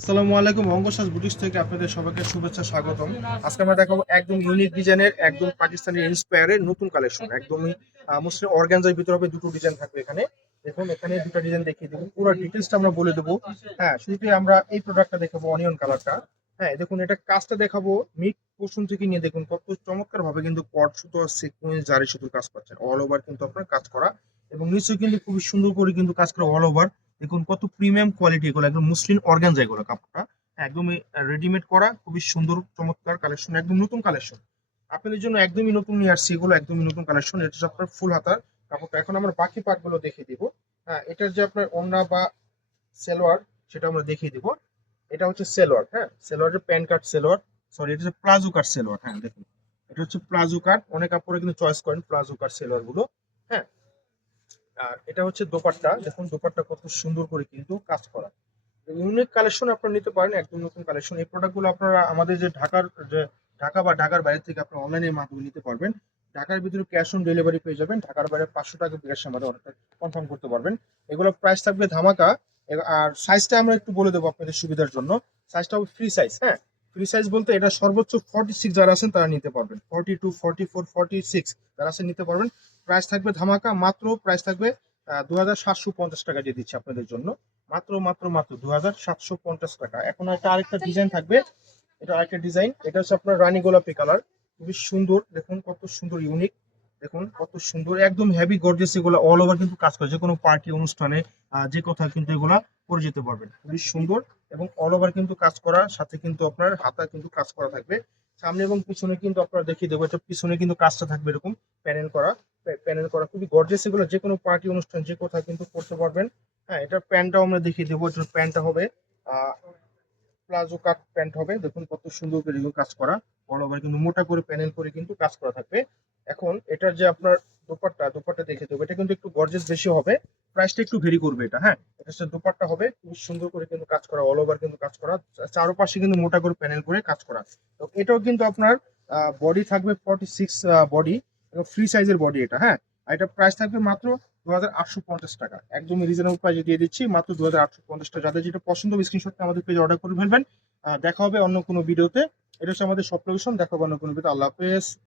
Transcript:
আসসালামু আলাইকুম, অঙ্গসাজ বুটিক্স থেকে আপনাদের সবাইকে শুভেচ্ছা স্বাগতম। আজকে আমরা দেখাবো একদম ইউনিক ডিজাইনের, একদম পাকিস্তানি ইন্সপায়ারের নতুন কালেকশন। একদমই মুসলিম অর্গানজার ভিতরে হবে, দুটো ডিজাইন থাকবে এখানে। দেখুন এখানে দুটো ডিজাইন দেখিয়ে দেবো, পুরো ডিটেলসটা আমরা বলে দেবো। হ্যাঁ, শুরুতে আমরা এই প্রোডাক্টটা দেখাবো, অনিয়ন কালারটা। হ্যাঁ দেখুন, এটা কাজটা দেখাবো মিড পোর্শন থেকে নিয়ে। দেখুন কত চমৎকার ভাবে কিন্তু কট সুতো আর সিকোয়েন্স জারি সুতোর কাজ পাচ্ছেন, অল ওভার কিন্তু আপনার কাজ করা। এবং নিচেও কিন্তু খুবই সুন্দর করে কিন্তু কাজ করা অল ওভার। দেখুন কত প্রিমিয়াম কোয়ালিটি, এগুলো একদম মুসলিম অর্গানজা, এগুলো কাপড়টা একদমই রেডিমেড করা, খুবই সুন্দর চমৎকার কালেকশন, একদম নতুন কালেকশন আপনাদের জন্য। একদমই নতুন নিয়ে আসছি, এগুলো একদমই নতুন কালেকশন। এটা হচ্ছে আপনার ফুল হাতার কাপড়টা। এখন আমরা বাকি পার্ট গুলো দেখিয়ে দিব। হ্যাঁ, এটার যে আপনার ওড়না বা সেলোয়ার, সেটা আমরা দেখিয়ে দিব। এটা হচ্ছে সেলোয়ার। হ্যাঁ, সেলোয়ারের প্যান্ট কাট সেলোয়ার, সরি এটা হচ্ছে প্লাজো কাট সেলোয়ার। হ্যাঁ দেখুন, এটা হচ্ছে প্লাজো কাট। অনেক কাপড়ে কিন্তু চয়েস করেন প্লাজো কাট সেলোয়ার গুলো। হ্যাঁ, আর এটা হচ্ছে দোপাট্টা। দেখুন দোপাট্টা কত সুন্দর করে কিন্তু কাজ করা, ইউনিক কালেকশন আপনারা নিতে পারেন, একদম নতুন কালেকশন। এই প্রোডাক্টগুলো আপনারা আমাদের যে ঢাকা বা ঢাকার বাইরে থেকে আপনারা অনলাইনের মাধ্যমে নিতে পারবেন। ঢাকার ভিতরে ক্যাশ অন ডেলিভারি পেয়ে যাবেন, ঢাকার বাইরে 500 টাকা বিকাশের মাধ্যমে অর্ডারটা কনফার্ম করতে পারবেন। এগুলো প্রাইস থাকবে ধামাকা। আর সাইজটা আমরা একটু বলে দেবো আপনাদের সুবিধার জন্য। সাইজটা হবে ফ্রি সাইজ। হ্যাঁ, ফ্রি সাইজ বলতে এটা সর্বোচ্চ 46 যারা আছেন তারা নিতে পারবেন, 42, 44, 46 যারা আছেন নিতে পারবেন। প্রাইস থাকবে ধামাকা, মাত্র প্রাইস থাকবে 2750 টাকা দিয়ে দিচ্ছি আপনাদের জন্য। মাত্র মাত্র মাত্র 2750 টাকা। এখন একটা আরেকটা ডিজাইন থাকবে, এটা আরেকটা ডিজাইন। এটা হচ্ছে আপনার রানী গোলাপি কালার, খুবই সুন্দর। দেখুন কত সুন্দর, ইউনিক। দেখুন কত সুন্দর, একদম হেভি গর্জিয়াস। এগুলো অল ওভার কিন্তু কাজ করে, যে কোনো পার্টি অনুষ্ঠানে যে কোথাও কিন্তু এগুলা পরে যেতে পারবেন, খুবই সুন্দর। এবং অল ওভার কিন্তু কাজ করা, সাথে কিন্তু আপনার হাতা কিন্তু কাজ করা থাকবে। সামনে এবং পিছনে কিন্তু আপনারা দেখিয়ে দেবো, এটা পিছনে কিন্তু কাজটা থাকবে এরকম প্যানেল করা। প্যানেল করা খুবই গর্জিয়াস, এগুলো যে কোনো পার্টি অনুষ্ঠান যে কোথাও কিন্তু করতে পারবেন। হ্যাঁ, এটার প্যান্টটাও আমরা দেখিয়ে দেবো। এটার প্যান্টটা হবে প্লাজো কাট প্যান্ট হবে। দেখুন কত সুন্দর করে এগুলো কাজ করা, অল ওভার কিন্তু মোটা করে প্যানেল করে কিন্তু কাজ করা থাকবে। এখন এটার যে আপনার দোপাট্টা দেখে দেবো, এটা কিন্তু একটু গর্জেস বেশি হবে, প্রাইসটা একটু ভেরি করবে এটা। হ্যাঁ, এটা হচ্ছে দোপাট্টা হবে, খুব সুন্দর করে কিন্তু কাজ করা, অল ওভার কিন্তু কাজ করা, চারপাশে কিন্তু মোটা করে প্যানেল করে কাজ করা। তো এটাও কিন্তু আপনার বডি থাকবে 46 বডি, এবং ফ্রি সাইজের বডি এটা। হ্যাঁ, আর এটা প্রাইস থাকবে মাত্র 2850 টাকা। একদমই রিজনেবল প্রাইসে দিয়ে দিচ্ছি, মাত্র 2850 টাকা। যাদের যেটা পছন্দ হবে স্ক্রিনশট আমাদের পেজে অর্ডার করে ফেলবেন। দেখা হবে অন্য কোনো ভিডিওতে। এটা হচ্ছে আমাদের সব লোকেশন। দেখা হবে অন্য কোনো ভিডিও। আল্লাহ হাফেজ।